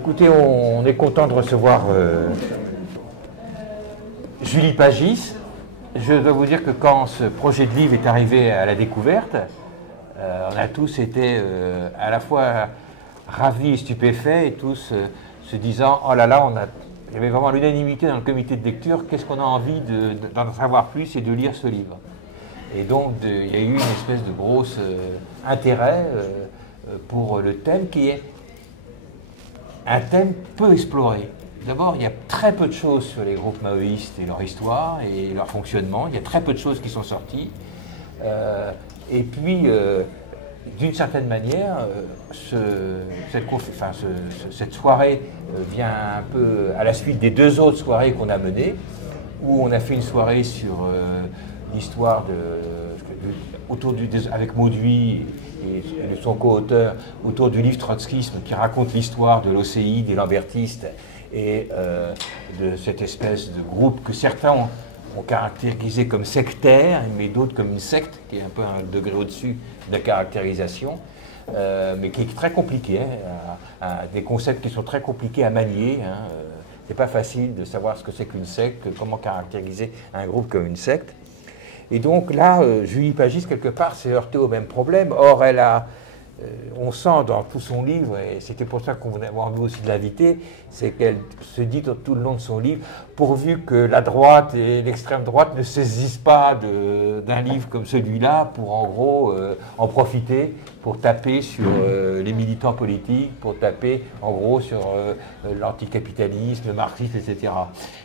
Écoutez, on est content de recevoir Julie Pagis. Je dois vous dire que quand ce projet de livre est arrivé à la découverte, on a tous été à la fois ravis et stupéfaits, et tous se disant « Oh là là, il y avait vraiment l'unanimité dans le comité de lecture, qu'est-ce qu'on a envie d'en savoir plus et de lire ce livre ?» Et donc, il y a eu une espèce de gros intérêt pour le thème qui est un thème peu exploré. D'abord, il y a très peu de choses sur les groupes maoïstes et leur histoire et leur fonctionnement. Il y a très peu de choses qui sont sorties. Et puis, d'une certaine manière, cette soirée vient un peu à la suite des deux autres soirées qu'on a menées, où on a fait une soirée sur l'histoire avec Mauduit et son co-auteur, autour du livre Trotskisme, qui raconte l'histoire de l'OCI, des lambertistes, et de cette espèce de groupe que certains ont caractérisé comme sectaire, mais d'autres comme une secte, qui est un peu un degré au-dessus de la caractérisation, mais qui est très compliqué, des concepts qui sont très compliqués à manier. C'est pas facile de savoir ce que c'est qu'une secte, comment caractériser un groupe comme une secte. Et donc là, Julie Pagis, quelque part, s'est heurtée au même problème. Or, on sent dans tout son livre, et c'était pour ça qu'on avait envie aussi de l'inviter, c'est qu'elle se dit tout le long de son livre, pourvu que la droite et l'extrême droite ne saisissent pas d'un livre comme celui-là pour en gros en profiter, pour taper sur les militants politiques, pour taper en gros sur l'anticapitalisme, le marxisme, etc.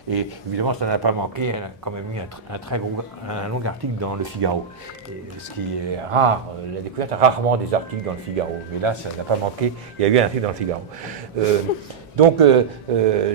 Et évidemment, ça n'a pas manqué, elle a quand même eu un long article dans Le Figaro. Et ce qui est rare, la découverte a rarement des articles dans Le Figaro, mais là, ça n'a pas manqué, il y a eu un article dans Le Figaro. Donc,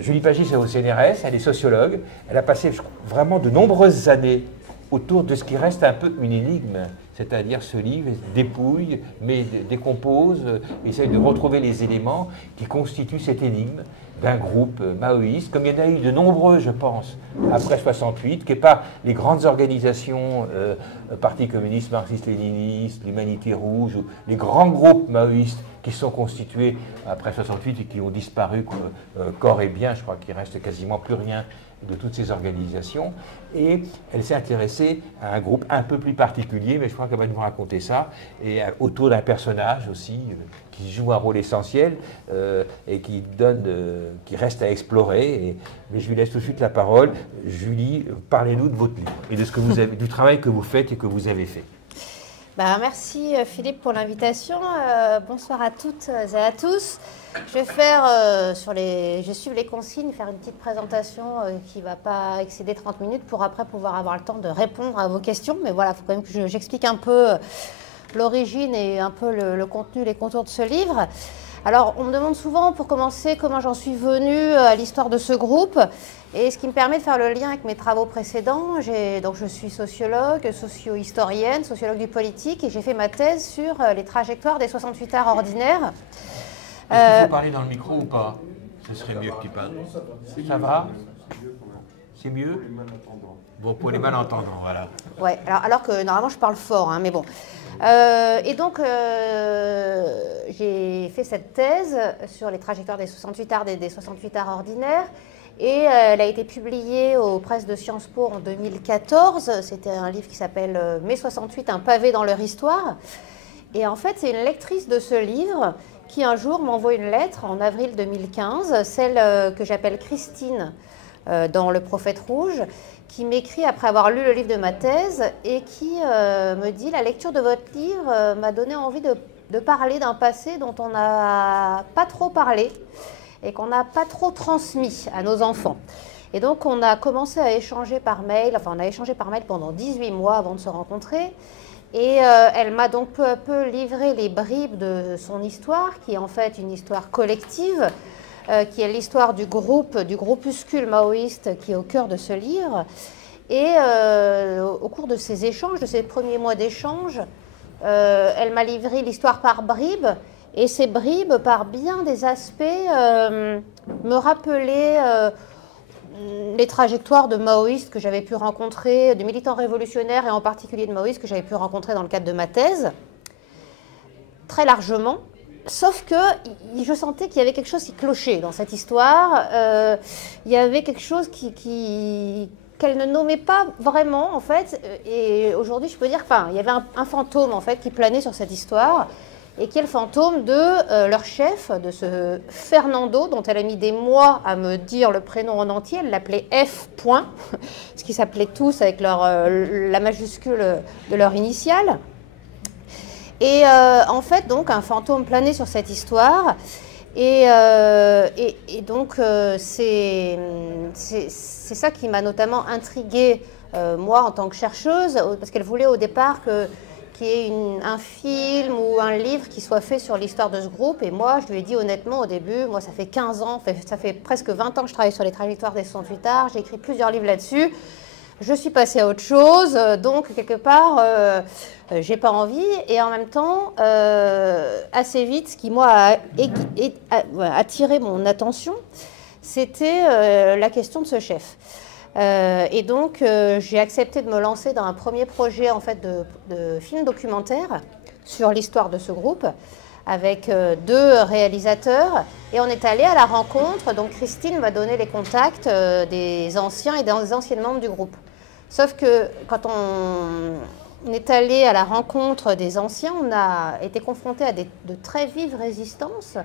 Julie Pagis est au CNRS, elle est sociologue, elle a passé vraiment de nombreuses années autour de ce qui reste un peu une énigme, c'est-à-dire ce livre dépouille, mais décompose, essaye de retrouver les éléments qui constituent cette énigme d'un groupe maoïste, comme il y en a eu de nombreux, je pense, après 68, qui n'est pas les grandes organisations, Parti communiste, marxiste-léniniste, l'Humanité rouge, ou les grands groupes maoïstes qui sont constitués après 68 et qui ont disparu, corps et bien, je crois qu'il reste quasiment plus rien de toutes ces organisations. Et elle s'est intéressée à un groupe un peu plus particulier, mais je crois qu'elle va nous raconter ça, et autour d'un personnage aussi qui joue un rôle essentiel et qui reste à explorer. Mais je lui laisse tout de suite la parole. Julie, parlez-nous de votre livre et de ce que vous avez, du travail que vous faites et que vous avez fait. Merci Philippe pour l'invitation. Bonsoir à toutes et à tous. Je vais faire, je vais suivre les consignes, faire une petite présentation qui ne va pas excéder 30 minutes pour après pouvoir avoir le temps de répondre à vos questions. Mais voilà, il faut quand même que j'explique un peu l'origine et un peu le contenu, les contours de ce livre. Alors, on me demande souvent, pour commencer, comment j'en suis venue à l'histoire de ce groupe. Et ce qui me permet de faire le lien avec mes travaux précédents, donc je suis sociologue, socio-historienne, sociologue du politique, et j'ai fait ma thèse sur les trajectoires des 68 arts ordinaires. Est-ce qu'il faut parler dans le micro ou pas? Ce serait mieux que tu parles. Ça va? C'est mieux? Bon, pour les malentendants, voilà. Ouais, alors que normalement je parle fort, mais bon. Et donc, j'ai fait cette thèse sur les trajectoires des 68 arts ordinaires. Et elle a été publiée aux presses de Sciences Po en 2014. C'était un livre qui s'appelle Mai 68, un pavé dans leur histoire. Et en fait, c'est une lectrice de ce livre qui un jour m'envoie une lettre en avril 2015, celle que j'appelle Christine dans Le Prophète Rouge, qui m'écrit après avoir lu le livre de ma thèse et qui me dit « La lecture de votre livre m'a donné envie de parler d'un passé dont on n'a pas trop parlé et qu'on n'a pas trop transmis à nos enfants. » Et donc, on a commencé à échanger par mail, on a échangé par mail pendant 18 mois avant de se rencontrer. Et elle m'a donc peu à peu livré les bribes de son histoire, qui est en fait une histoire collective, qui est l'histoire du groupuscule maoïste qui est au cœur de ce livre. Et au cours de ces échanges, de ces premiers mois d'échange, elle m'a livré l'histoire par bribes. Et ces bribes, par bien des aspects, me rappelaient les trajectoires de maoïstes que j'avais pu rencontrer, de militants révolutionnaires et en particulier de maoïstes que j'avais pu rencontrer dans le cadre de ma thèse, très largement. sauf que je sentais qu'il y avait quelque chose qui clochait dans cette histoire. Il y avait quelque chose qu'elle ne nommait pas vraiment, en fait. Et aujourd'hui, je peux dire qu'il y avait un fantôme, en fait, qui planait sur cette histoire, et qui est le fantôme de leur chef, de ce Fernando, dont elle a mis des mois à me dire le prénom en entier. Elle l'appelait F. Point, ce qui s'appelait tous avec la majuscule de leur initiale. Et en fait, donc, un fantôme planait sur cette histoire. Et donc, c'est ça qui m'a notamment intriguée, moi, en tant que chercheuse, parce qu'elle voulait au départ qu'il y ait un film ou un livre qui soit fait sur l'histoire de ce groupe. Et moi, je lui ai dit honnêtement au début, moi, ça fait 15 ans, ça fait presque 20 ans que je travaille sur les trajectoires des 68 arts. J'ai écrit plusieurs livres là-dessus. Je suis passée à autre chose, donc quelque part, j'ai pas envie. Et en même temps, assez vite, ce qui moi a attiré mon attention, c'était la question de ce chef. Et donc, j'ai accepté de me lancer dans un premier projet en fait de film documentaire sur l'histoire de ce groupe, avec 2 réalisateurs, et on est allé à la rencontre. Donc Christine m'a donné les contacts des anciens et des anciennes membres du groupe. Sauf que quand on est allé à la rencontre des anciens, on a été confronté à de très vives résistances,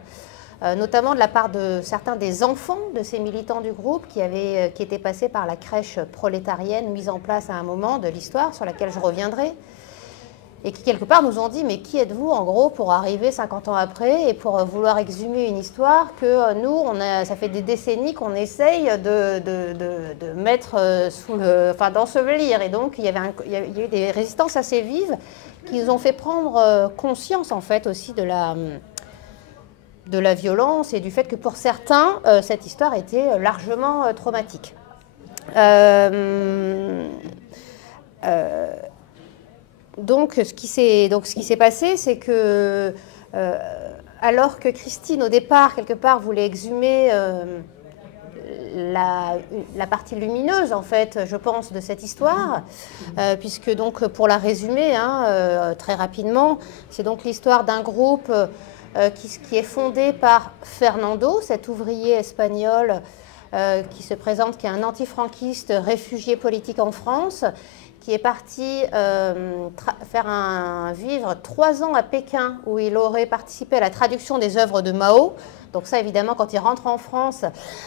notamment de la part de certains des enfants de ces militants du groupe qui étaient passés par la crèche prolétarienne mise en place à un moment de l'histoire sur laquelle je reviendrai, et qui quelque part nous ont dit « mais qui êtes-vous en gros pour arriver 50 ans après et pour vouloir exhumer une histoire que nous, ça fait des décennies qu'on essaye de mettre d'ensevelir ». Et donc il y a eu des résistances assez vives qui nous ont fait prendre conscience en fait aussi de la violence et du fait que pour certains, cette histoire était largement traumatique. Donc, ce qui s'est passé, c'est que, alors que Christine, au départ, quelque part, voulait exhumer la partie lumineuse, en fait, je pense, de cette histoire, puisque, donc, pour la résumer très rapidement, c'est donc l'histoire d'un groupe qui est fondé par Fernando, cet ouvrier espagnol qui se présente, qui est un antifranquiste réfugié politique en France, qui est parti vivre 3 ans à Pékin, où il aurait participé à la traduction des œuvres de Mao. Donc ça, évidemment, quand il rentre en France,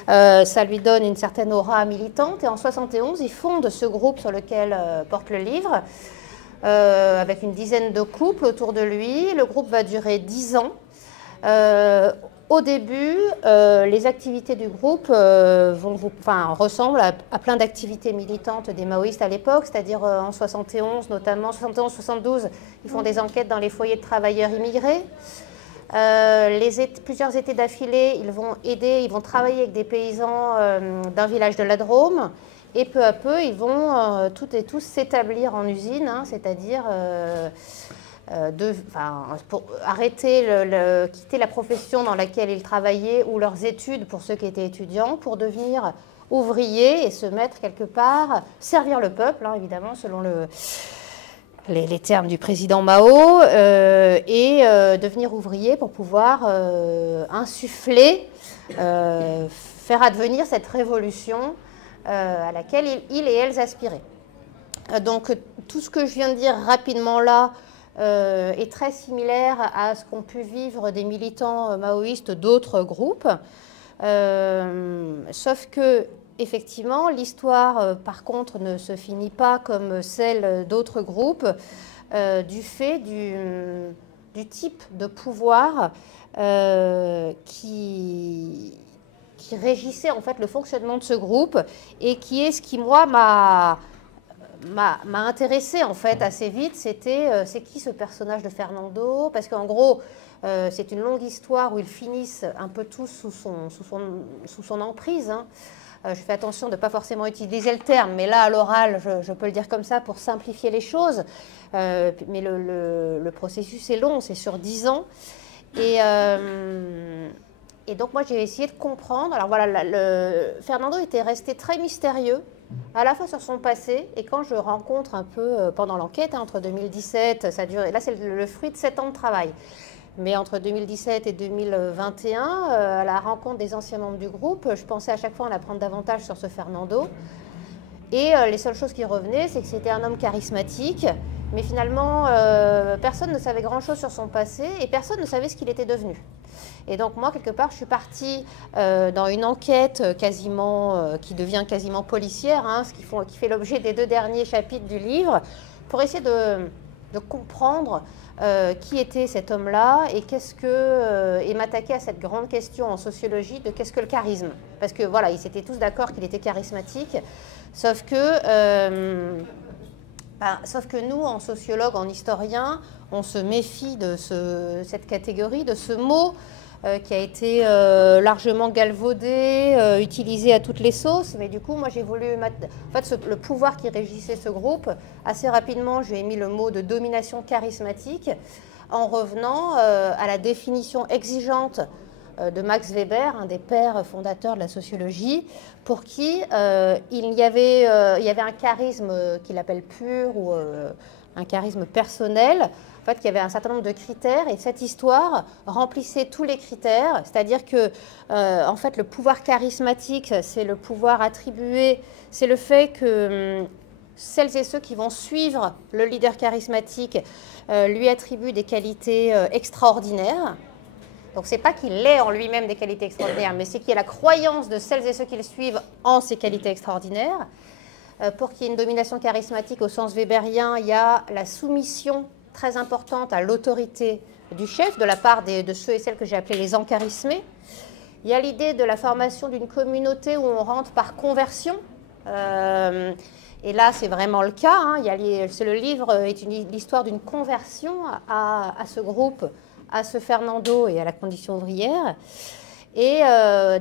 ça lui donne une certaine aura militante. Et en 1971, il fonde ce groupe sur lequel porte le livre, avec une dizaine de couples autour de lui. Le groupe va durer 10 ans. Au début, les activités du groupe ressemblent à plein d'activités militantes des maoïstes à l'époque, c'est-à-dire en 71 notamment, 71-72, ils font des enquêtes dans les foyers de travailleurs immigrés. Plusieurs étés d'affilée, ils vont travailler avec des paysans d'un village de la Drôme, et peu à peu, ils vont toutes et tous s'établir en usine, c'est-à-dire pour arrêter, quitter la profession dans laquelle ils travaillaient ou leurs études pour ceux qui étaient étudiants, pour devenir ouvriers et se mettre quelque part, servir le peuple, évidemment, selon les termes du président Mao, et devenir ouvrier pour pouvoir insuffler, faire advenir cette révolution à laquelle ils et elles aspiraient. Donc tout ce que je viens de dire rapidement là est très similaire à ce qu'ont pu vivre des militants maoïstes d'autres groupes, sauf que effectivement l'histoire par contre ne se finit pas comme celle d'autres groupes du fait du type de pouvoir qui régissait en fait le fonctionnement de ce groupe, et qui est ce qui moi m'a intéressée en fait assez vite. C'est qui ce personnage de Fernando, parce qu'en gros c'est une longue histoire où ils finissent un peu tous sous son emprise. Je fais attention de ne pas forcément utiliser le terme, mais là à l'oral je peux le dire comme ça pour simplifier les choses, mais le processus est long, c'est sur 10 ans. Et donc moi j'ai essayé de comprendre. Alors voilà, Fernando était resté très mystérieux, à la fois sur son passé, et quand je rencontre un peu pendant l'enquête, entre 2017, ça dure, et là c'est le fruit de 7 ans de travail. Mais entre 2017 et 2021, à la rencontre des anciens membres du groupe, je pensais à chaque fois en apprendre davantage sur ce Fernando. Et les seules choses qui revenaient, c'est que c'était un homme charismatique, mais finalement, personne ne savait grand-chose sur son passé et personne ne savait ce qu'il était devenu. Et donc moi, quelque part, je suis partie dans une enquête qui devient quasiment policière, hein, qui fait l'objet des 2 derniers chapitres du livre, pour essayer de comprendre qui était cet homme-là et m'attaquer à cette grande question en sociologie de qu'est-ce que le charisme. Parce que voilà, ils étaient tous d'accord qu'il était charismatique, sauf que nous, en sociologue, en historien, on se méfie de cette catégorie, de ce mot qui a été largement galvaudé, utilisé à toutes les sauces. Mais du coup, moi, j'ai voulu... En fait, le pouvoir qui régissait ce groupe, assez rapidement, j'ai mis le mot de domination charismatique en revenant à la définition exigeante de Max Weber, un des pères fondateurs de la sociologie, pour qui il y avait un charisme qu'il appelle pur ou un charisme personnel, en fait, qu'il y avait un certain nombre de critères et cette histoire remplissait tous les critères, c'est-à-dire que en fait, le pouvoir charismatique, c'est le pouvoir attribué, c'est le fait que celles et ceux qui vont suivre le leader charismatique lui attribuent des qualités extraordinaires. Donc, ce n'est pas qu'il ait en lui-même des qualités extraordinaires, mais c'est qu'il y a la croyance de celles et ceux qui le suivent en ces qualités extraordinaires. Pour qu'il y ait une domination charismatique au sens weberien, il y a la soumission très importante à l'autorité du chef de la part de ceux et celles que j'ai appelés les encharismés. Il y a l'idée de la formation d'une communauté où on rentre par conversion. Et là, c'est vraiment le cas. Hein. Le livre est l'histoire d'une conversion à ce groupe, à ce Fernando et à la condition ouvrière. Et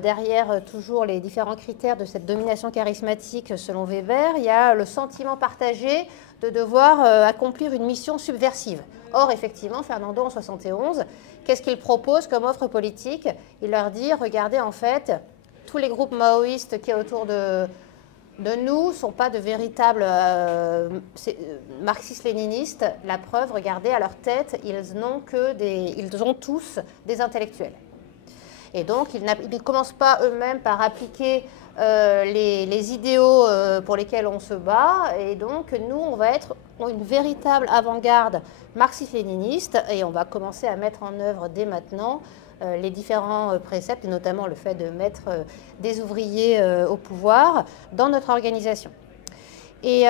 derrière toujours les différents critères de cette domination charismatique selon Weber, il y a le sentiment partagé de devoir accomplir une mission subversive. Or, effectivement, Fernando, en 1971, qu'est-ce qu'il propose comme offre politique? Il leur dit, regardez, en fait, tous les groupes maoïstes qui sont autour de nous ne sont pas de véritables marxistes-léninistes. La preuve, regardez, à leur tête, ils ont tous des intellectuels. Et donc, ils ne commencent pas eux-mêmes par appliquer les idéaux pour lesquels on se bat. Et donc, nous, on va être une véritable avant-garde marxiste-léniniste et on va commencer à mettre en œuvre dès maintenant les différents préceptes, et notamment le fait de mettre des ouvriers au pouvoir dans notre organisation. Et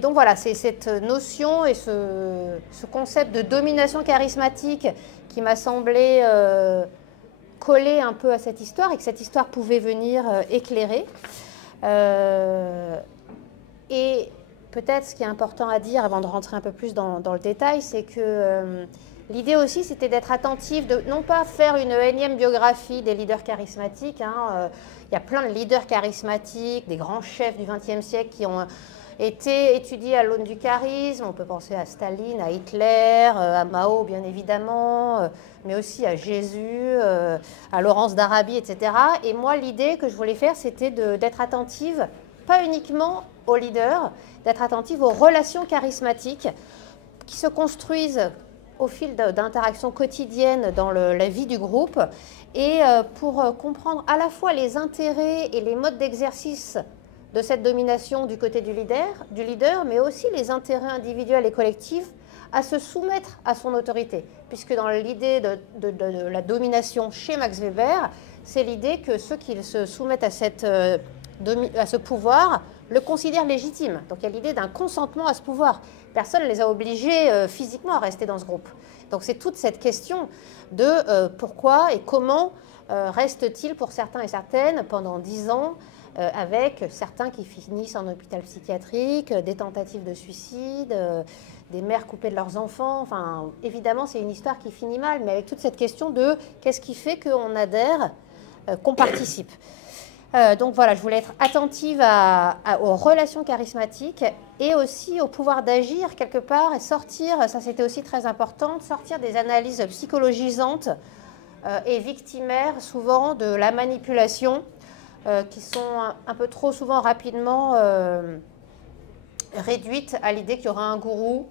donc voilà, c'est cette notion et ce concept de domination charismatique qui m'a semblé coller un peu à cette histoire et que cette histoire pouvait venir éclairer. Et peut-être ce qui est important à dire avant de rentrer un peu plus dans le détail, c'est que l'idée aussi c'était d'être attentif, de non pas faire une énième biographie des leaders charismatiques. Il y a plein de leaders charismatiques, des grands chefs du XXe siècle qui ont été étudiés à l'aune du charisme. On peut penser à Staline, à Hitler, à Mao bien évidemment, mais aussi à Jésus, à Laurence d'Arabie, etc. Et moi, l'idée que je voulais faire, c'était d'être attentive, pas uniquement aux leaders, d'être attentive aux relations charismatiques qui se construisent au fil d'interactions quotidiennes dans la vie du groupe et pour comprendre à la fois les intérêts et les modes d'exercice de cette domination du côté du leader, mais aussi les intérêts individuels et collectifs à se soumettre à son autorité. Puisque dans l'idée de la domination chez Max Weber, c'est l'idée que ceux qui se soumettent à ce pouvoir le considèrent légitime. Donc il y a l'idée d'un consentement à ce pouvoir. Personne ne les a obligés physiquement à rester dans ce groupe. Donc c'est toute cette question de pourquoi et comment reste-t-il pour certains et certaines pendant 10 ans avec certains qui finissent en hôpital psychiatrique, des tentatives de suicide, des mères coupées de leurs enfants. Enfin, évidemment, c'est une histoire qui finit mal, mais avec toute cette question de qu'est-ce qui fait qu'on adhère, qu'on participe. Donc voilà, je voulais être attentive aux relations charismatiques et aussi au pouvoir d'agir quelque part et sortir, ça c'était aussi très important, sortir des analyses psychologisantes et victimaires souvent de la manipulation qui sont un peu trop souvent rapidement réduites à l'idée qu'il y aura un gourou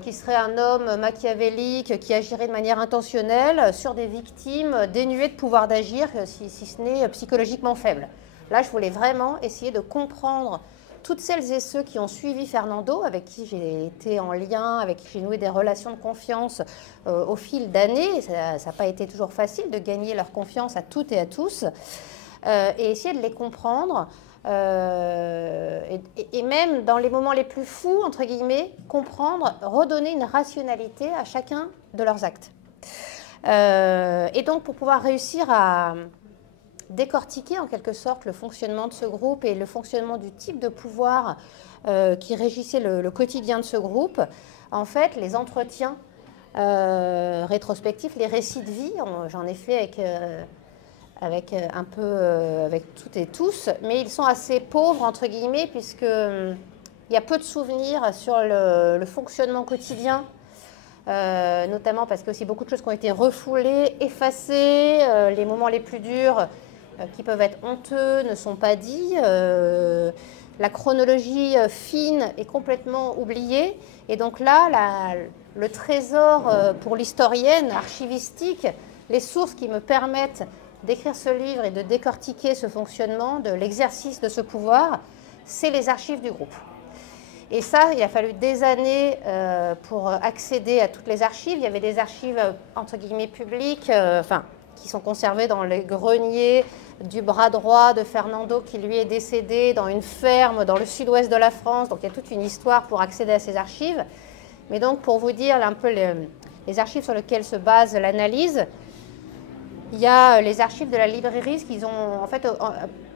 qui serait un homme machiavélique qui agirait de manière intentionnelle sur des victimes dénuées de pouvoir d'agir, si ce n'est psychologiquement faibles. Là, je voulais vraiment essayer de comprendre toutes celles et ceux qui ont suivi Fernando, avec qui j'ai été en lien, avec qui j'ai noué des relations de confiance au fil d'années. Ça n'a pas été toujours facile de gagner leur confiance à toutes et à tous, et essayer de les comprendre. Et même dans les moments les plus fous, entre guillemets, comprendre, redonner une rationalité à chacun de leurs actes. Et donc, pour pouvoir réussir à décortiquer en quelque sorte le fonctionnement de ce groupe et le fonctionnement du type de pouvoir qui régissait le quotidien de ce groupe, en fait, les entretiens rétrospectifs, les récits de vie, j'en ai fait avec un peu avec toutes et tous, mais ils sont assez pauvres, entre guillemets, puisqu'il y a peu de souvenirs sur le fonctionnement quotidien, notamment parce qu'il y a aussi beaucoup de choses qui ont été refoulées, effacées, les moments les plus durs qui peuvent être honteux ne sont pas dits, la chronologie fine est complètement oubliée, et donc là, le trésor pour l'historienne archivistique, les sources qui me permettent d'écrire ce livre et de décortiquer ce fonctionnement, de l'exercice de ce pouvoir, c'est les archives du groupe. Et ça, il a fallu des années pour accéder à toutes les archives. Il y avait des archives, entre guillemets, publiques, qui sont conservées dans les greniers du bras droit de Fernando, qui lui est décédé dans une ferme dans le sud-ouest de la France. Donc il y a toute une histoire pour accéder à ces archives. Mais donc, pour vous dire un peu les archives sur lesquelles se base l'analyse, il y a les archives de la librairie, qu'ils ont, en fait,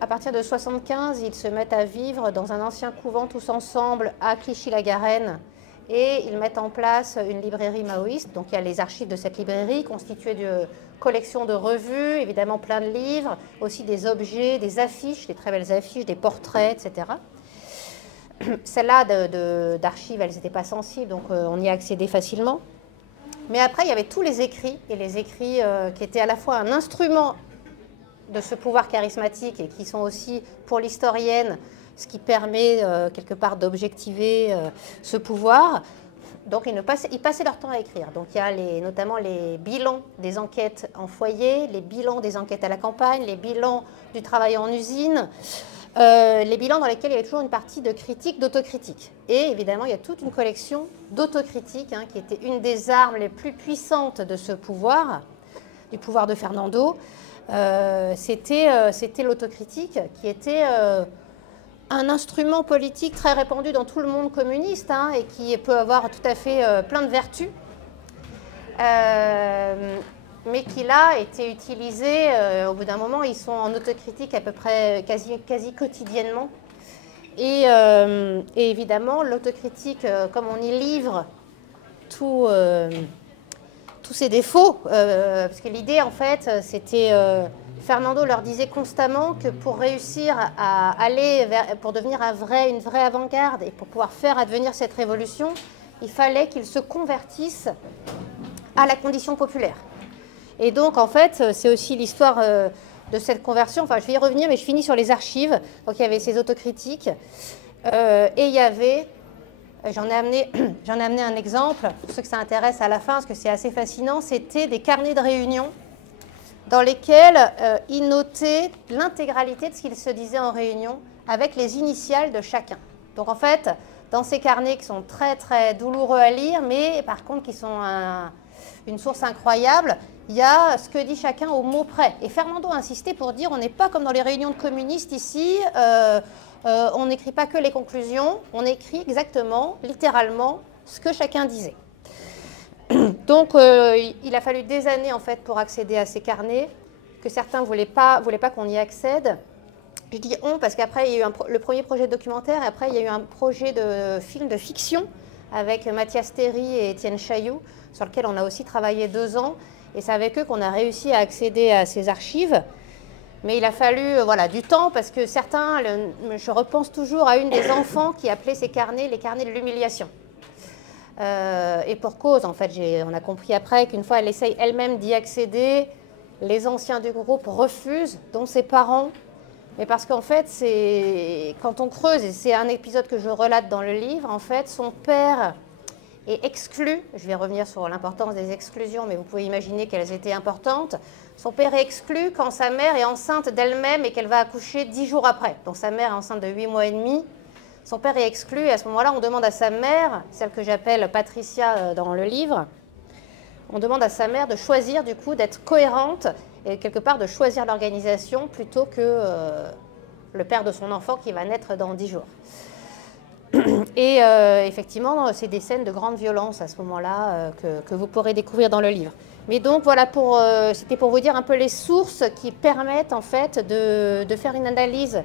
à partir de 1975, ils se mettent à vivre dans un ancien couvent tous ensemble à Clichy-la-Garenne, et ils mettent en place une librairie maoïste. Donc il y a les archives de cette librairie constituées de collections de revues, évidemment plein de livres, aussi des objets, des affiches, des très belles affiches, des portraits, etc. Celles-là d'archives, elles n'étaient pas sensibles, donc on y a accédé facilement. Mais après, il y avait tous les écrits, et les écrits qui étaient à la fois un instrument de ce pouvoir charismatique et qui sont aussi, pour l'historienne, ce qui permet quelque part d'objectiver ce pouvoir. Donc, ils passaient leur temps à écrire. Donc, il y a notamment les bilans des enquêtes en foyer, les bilans des enquêtes à la campagne, les bilans du travail en usine, les bilans dans lesquels il y avait toujours une partie de critique, d'autocritique. Et évidemment, il y a toute une collection d'autocritique, qui était une des armes les plus puissantes de ce pouvoir, du pouvoir de Fernando. C'était l'autocritique qui était un instrument politique très répandu dans tout le monde communiste, et qui peut avoir tout à fait plein de vertus. Mais qui là était utilisé, au bout d'un moment, ils sont en autocritique à peu près quasi quotidiennement. Et évidemment, l'autocritique, comme on y livre tous ses défauts, parce que l'idée, en fait, c'était... Fernando leur disait constamment que pour réussir à aller pour devenir une vraie avant-garde et pour pouvoir faire advenir cette révolution, il fallait qu'ils se convertissent à la condition populaire. Et donc, en fait, c'est aussi l'histoire de cette conversion. Enfin, je vais y revenir, mais je finis sur les archives. Donc, il y avait ces autocritiques. Et il y avait... J'en ai amené un exemple, pour ceux que ça intéresse à la fin, parce que c'est assez fascinant. C'était des carnets de réunion dans lesquels il notait l'intégralité de ce qu'il se disait en réunion avec les initiales de chacun. Donc, en fait, dans ces carnets qui sont très, très douloureux à lire, mais par contre qui sont une source incroyable, il y a ce que dit chacun au mot près. Et Fernando a insisté pour dire on n'est pas comme dans les réunions de communistes ici, on n'écrit pas que les conclusions, on écrit exactement, littéralement, ce que chacun disait. Donc il a fallu des années en fait pour accéder à ces carnets, que certains ne voulaient pas qu'on y accède. Je dis on parce qu'après il y a eu le premier projet de documentaire, et après il y a eu un projet de film de fiction avec Mathias Théry et Étienne Chailloux, sur lequel on a aussi travaillé 2 ans, et c'est avec eux qu'on a réussi à accéder à ces archives. Mais il a fallu du temps, parce que certains, je repense toujours à une des enfants qui appelait ces carnets les carnets de l'humiliation. Et pour cause, en fait, on a compris après qu'une fois elle essaye elle-même d'y accéder, les anciens du groupe refusent, dont ses parents. Mais parce qu'en fait, quand on creuse, et c'est un épisode que je relate dans le livre, en fait, son père est exclu. Je vais revenir sur l'importance des exclusions, mais vous pouvez imaginer qu'elles étaient importantes. Son père est exclu quand sa mère est enceinte d'elle-même et qu'elle va accoucher 10 jours après. Donc sa mère est enceinte de 8 mois et demi. Son père est exclu et à ce moment-là, on demande à sa mère, celle que j'appelle Patricia dans le livre, on demande à sa mère de choisir du coup d'être cohérente et quelque part de choisir l'organisation plutôt que le père de son enfant qui va naître dans 10 jours. Et effectivement, c'est des scènes de grande violence à ce moment-là que vous pourrez découvrir dans le livre. Mais donc voilà, c'était pour vous dire un peu les sources qui permettent en fait de faire une analyse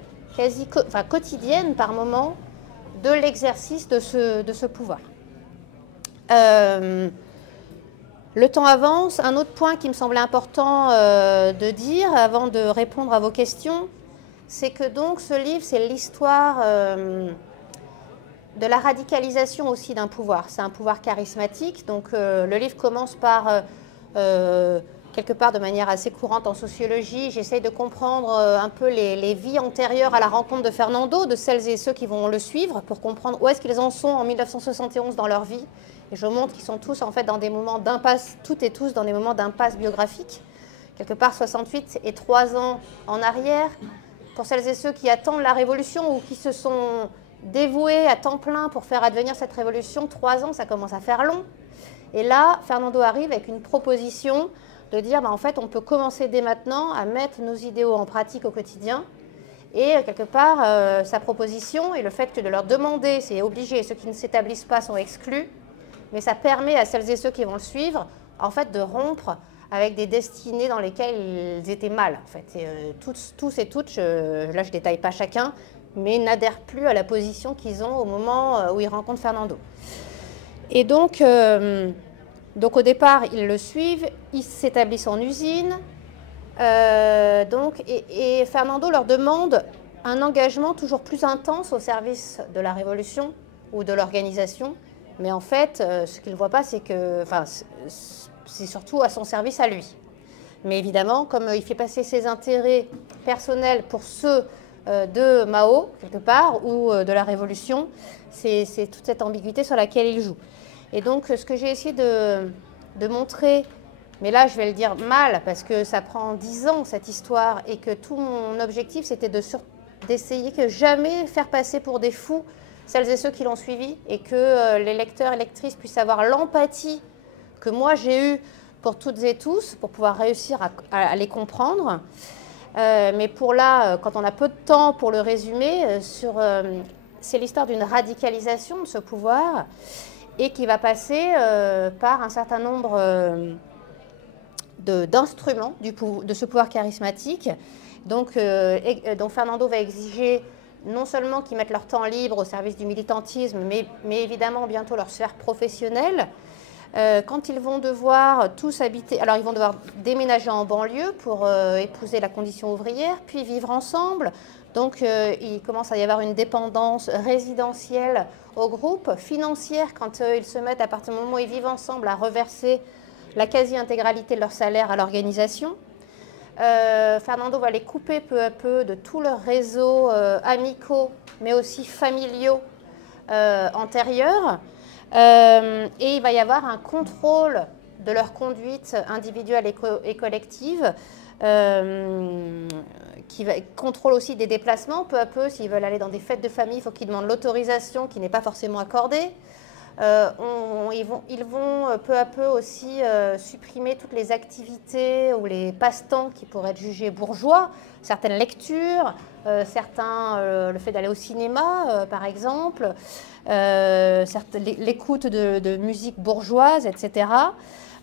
quotidienne par moment de l'exercice de ce pouvoir. Le temps avance. Un autre point qui me semblait important de dire avant de répondre à vos questions, c'est que donc ce livre, c'est l'histoire de la radicalisation aussi d'un pouvoir. C'est un pouvoir charismatique. Donc le livre commence par, quelque part de manière assez courante en sociologie, j'essaye de comprendre un peu les vies antérieures à la rencontre de Fernando, de celles et ceux qui vont le suivre, pour comprendre où est-ce qu'ils en sont en 1971 dans leur vie. Et je montre qu'ils sont tous en fait dans des moments d'impasse, toutes et tous dans des moments d'impasse biographique. Quelque part 68 et 3 ans en arrière. Pour celles et ceux qui attendent la révolution ou qui se sont dévoués à temps plein pour faire advenir cette révolution, 3 ans, ça commence à faire long. Et là, Fernando arrive avec une proposition de dire, en fait, on peut commencer dès maintenant à mettre nos idéaux en pratique au quotidien. Et quelque part, sa proposition et le fait que de leur demander, c'est obligé, et ceux qui ne s'établissent pas sont exclus, mais ça permet à celles et ceux qui vont le suivre, en fait, de rompre avec des destinées dans lesquelles ils étaient mal. En fait. Et, tous et toutes, là je ne détaille pas chacun, mais n'adhèrent plus à la position qu'ils ont au moment où ils rencontrent Fernando. Et donc au départ, ils le suivent, ils s'établissent en usine, et Fernando leur demande un engagement toujours plus intense au service de la révolution ou de l'organisation. Mais en fait, ce qu'il ne voit pas, c'est que, c'est surtout à son service à lui. Mais évidemment, comme il fait passer ses intérêts personnels pour ceux de Mao, quelque part, ou de la Révolution, c'est toute cette ambiguïté sur laquelle il joue. Et donc, ce que j'ai essayé de montrer, mais là, je vais le dire mal, parce que ça prend 10 ans, cette histoire, et que tout mon objectif, c'était d'essayer que jamais faire passer pour des fous celles et ceux qui l'ont suivi, et que les lecteurs et lectrices puissent avoir l'empathie que moi j'ai eue pour toutes et tous, pour pouvoir réussir à les comprendre. Mais pour là, quand on a peu de temps pour le résumer, c'est l'histoire d'une radicalisation de ce pouvoir et qui va passer par un certain nombre d'instruments de ce pouvoir charismatique. Donc Fernando va exiger non seulement qu'ils mettent leur temps libre au service du militantisme, mais évidemment bientôt leur sphère professionnelle. Quand ils vont devoir tous habiter, alors ils vont devoir déménager en banlieue pour épouser la condition ouvrière, puis vivre ensemble. Donc il commence à y avoir une dépendance résidentielle au groupe, financière quand ils se mettent à partir du moment où ils vivent ensemble à reverser la quasi-intégralité de leur salaire à l'organisation. Fernando va les couper peu à peu de tous leurs réseaux amicaux, mais aussi familiaux antérieurs. Et il va y avoir un contrôle de leur conduite individuelle et collective, qui contrôle aussi des déplacements. Peu à peu, s'ils veulent aller dans des fêtes de famille, il faut qu'ils demandent l'autorisation qui n'est pas forcément accordée. Ils vont peu à peu aussi supprimer toutes les activités ou les passe-temps qui pourraient être jugés bourgeois, certaines lectures, le fait d'aller au cinéma par exemple, l'écoute de musique bourgeoise, etc.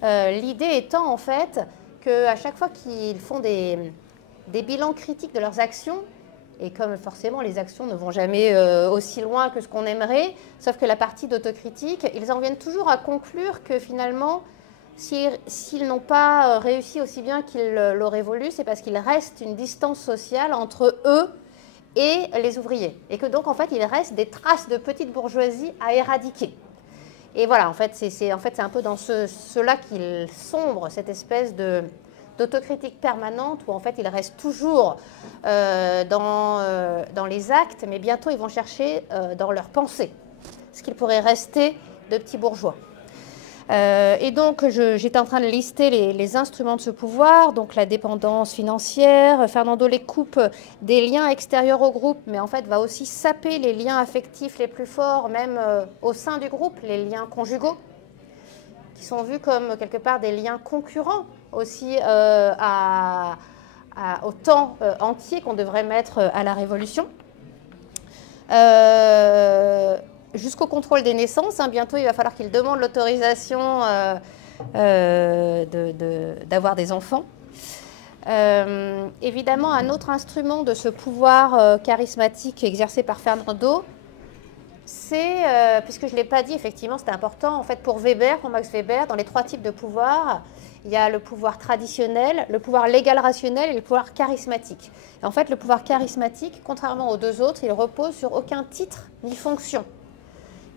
L'idée étant en fait qu'à chaque fois qu'ils font des bilans critiques de leurs actions, et comme forcément les actions ne vont jamais aussi loin que ce qu'on aimerait, sauf que la partie d'autocritique, ils en viennent toujours à conclure que finalement, s'ils n'ont pas réussi aussi bien qu'ils l'auraient voulu, c'est parce qu'il reste une distance sociale entre eux et les ouvriers. Et que donc, en fait, il reste des traces de petite bourgeoisie à éradiquer. Et voilà, en fait, c'est un peu dans cela qu'il sombre, cette espèce d'autocritique permanente où en fait ils restent toujours dans les actes, mais bientôt ils vont chercher dans leurs pensées, ce qu'il pourrait rester de petits bourgeois. Et donc, j'étais en train de lister les instruments de ce pouvoir, donc la dépendance financière. Fernando les coupe des liens extérieurs au groupe, mais en fait va aussi saper les liens affectifs les plus forts, même au sein du groupe, les liens conjugaux, qui sont vus comme quelque part des liens concurrents aussi au temps entier qu'on devrait mettre à la Révolution. Jusqu'au contrôle des naissances, hein, bientôt il va falloir qu'il demande l'autorisation d'avoir des enfants. Évidemment, un autre instrument de ce pouvoir charismatique exercé par Fernando, c'est, puisque je ne l'ai pas dit, effectivement c'était important, en fait pour Weber, pour Max Weber, dans les 3 types de pouvoir, il y a le pouvoir traditionnel, le pouvoir légal rationnel et le pouvoir charismatique. Et en fait, le pouvoir charismatique, contrairement aux 2 autres, il repose sur aucun titre ni fonction.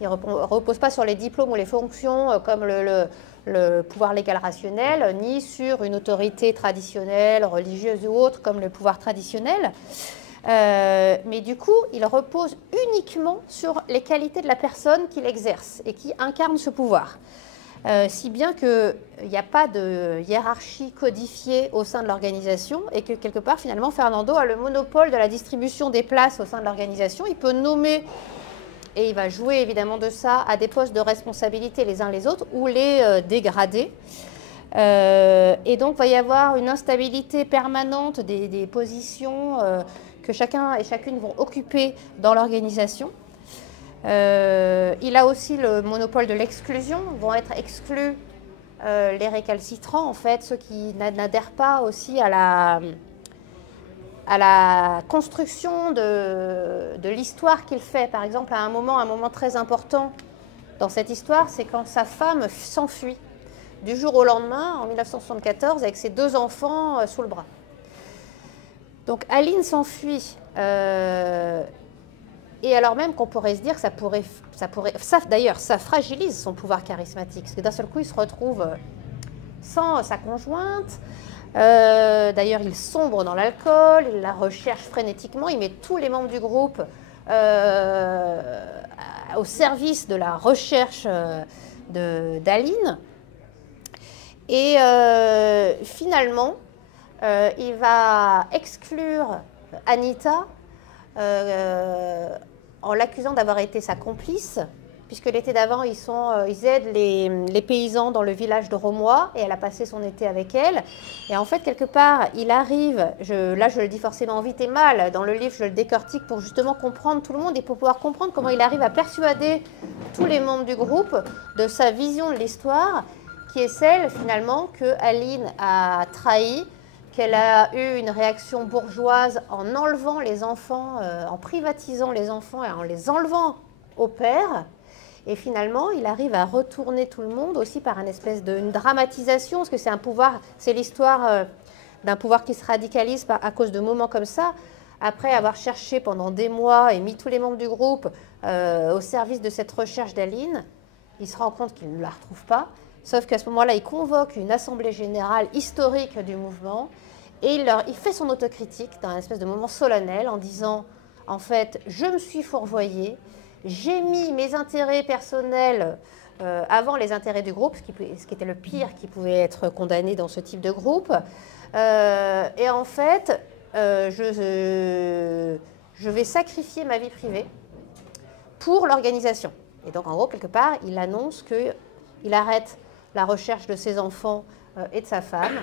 Il ne repose pas sur les diplômes ou les fonctions comme le pouvoir légal rationnel, ni sur une autorité traditionnelle, religieuse ou autre comme le pouvoir traditionnel. Mais du coup, il repose uniquement sur les qualités de la personne qui l'exerce et qui incarne ce pouvoir. Si bien qu'il n'y a pas de hiérarchie codifiée au sein de l'organisation et que quelque part, finalement, Fernando a le monopole de la distribution des places au sein de l'organisation. Il peut nommer, et il va jouer évidemment de ça, à des postes de responsabilité les uns les autres ou les dégrader. Et donc, il va y avoir une instabilité permanente des positions que chacun et chacune vont occuper dans l'organisation. Il a aussi le monopole de l'exclusion, vont être exclus les récalcitrants, en fait, ceux qui n'adhèrent pas aussi à la construction de l'histoire qu'il fait. Par exemple, à un moment très important dans cette histoire, c'est quand sa femme s'enfuit du jour au lendemain, en 1974, avec ses 2 enfants sous le bras. Donc Aline s'enfuit. Et alors même qu'on pourrait se dire que d'ailleurs, ça fragilise son pouvoir charismatique, parce que d'un seul coup, il se retrouve sans sa conjointe. D'ailleurs, il sombre dans l'alcool, il la recherche frénétiquement, il met tous les membres du groupe au service de la recherche d'Aline. Et finalement, il va exclure Anita en l'accusant d'avoir été sa complice, puisque l'été d'avant, ils aident les paysans dans le village de Romois, et elle a passé son été avec elle. Et en fait, quelque part, il arrive, là je le dis forcément vite et mal, dans le livre je le décortique pour justement comprendre tout le monde et pour pouvoir comprendre comment il arrive à persuader tous les membres du groupe de sa vision de l'histoire, qui est celle finalement que Aline a trahi, qu'elle a eu une réaction bourgeoise en enlevant les enfants, en privatisant les enfants et en les enlevant au père. Et finalement, il arrive à retourner tout le monde aussi par une espèce d'une dramatisation, parce que c'est un pouvoir, c'est l'histoire d'un pouvoir qui se radicalise à cause de moments comme ça. Après avoir cherché pendant des mois et mis tous les membres du groupe au service de cette recherche d'Aline, il se rend compte qu'il ne la retrouve pas. Sauf qu'à ce moment-là, il convoque une assemblée générale historique du mouvement et il fait son autocritique dans un espèce de moment solennel en disant « En fait, je me suis fourvoyé, j'ai mis mes intérêts personnels avant les intérêts du groupe, ce qui était le pire qui pouvait être condamné dans ce type de groupe. Et en fait, je vais sacrifier ma vie privée pour l'organisation. » Et donc, en gros, quelque part, il annonce qu'il arrête la recherche de ses enfants et de sa femme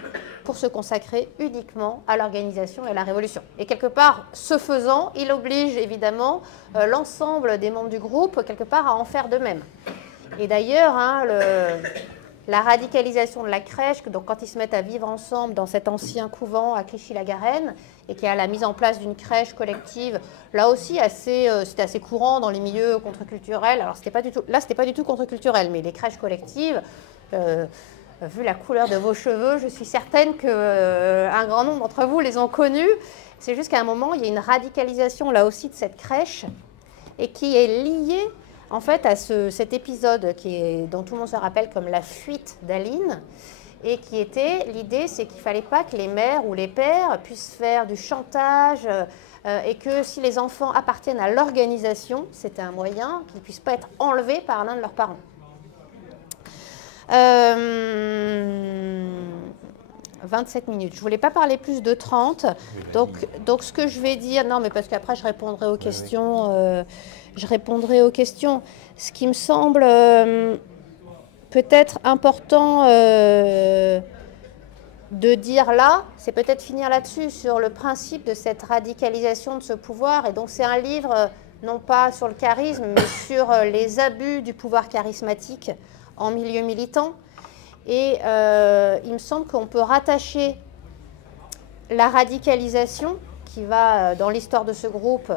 pour se consacrer uniquement à l'organisation et à la révolution. Et quelque part, ce faisant, il oblige évidemment l'ensemble des membres du groupe, quelque part, à en faire de même. Et d'ailleurs, hein, la radicalisation de la crèche, donc quand ils se mettent à vivre ensemble dans cet ancien couvent à Clichy-la-Garenne, et qu'il y a la mise en place d'une crèche collective, là aussi c'était assez courant dans les milieux contre-culturels. Alors là, c'était pas du tout contre-culturel, mais les crèches collectives, vu la couleur de vos cheveux, je suis certaine qu'un grand nombre d'entre vous les ont connus. C'est juste qu'à un moment, il y a une radicalisation là aussi de cette crèche, et qui est liée en fait à cet épisode dont tout le monde se rappelle comme la fuite d'Aline, et qui était, l'idée c'est qu'il ne fallait pas que les mères ou les pères puissent faire du chantage, et que si les enfants appartiennent à l'organisation, c'était un moyen qu'ils ne puissent pas être enlevés par l'un de leurs parents. 27 minutes. Je ne voulais pas parler plus de 30. Donc ce que je vais dire, non, mais parce qu'après je répondrai aux questions. Je répondrai aux questions. Ce qui me semble peut-être important de dire là, c'est peut-être finir là-dessus, sur le principe de cette radicalisation de ce pouvoir. Et donc c'est un livre, non pas sur le charisme, mais sur les abus du pouvoir charismatique en milieu militant. Et il me semble qu'on peut rattacher la radicalisation qui va dans l'histoire de ce groupe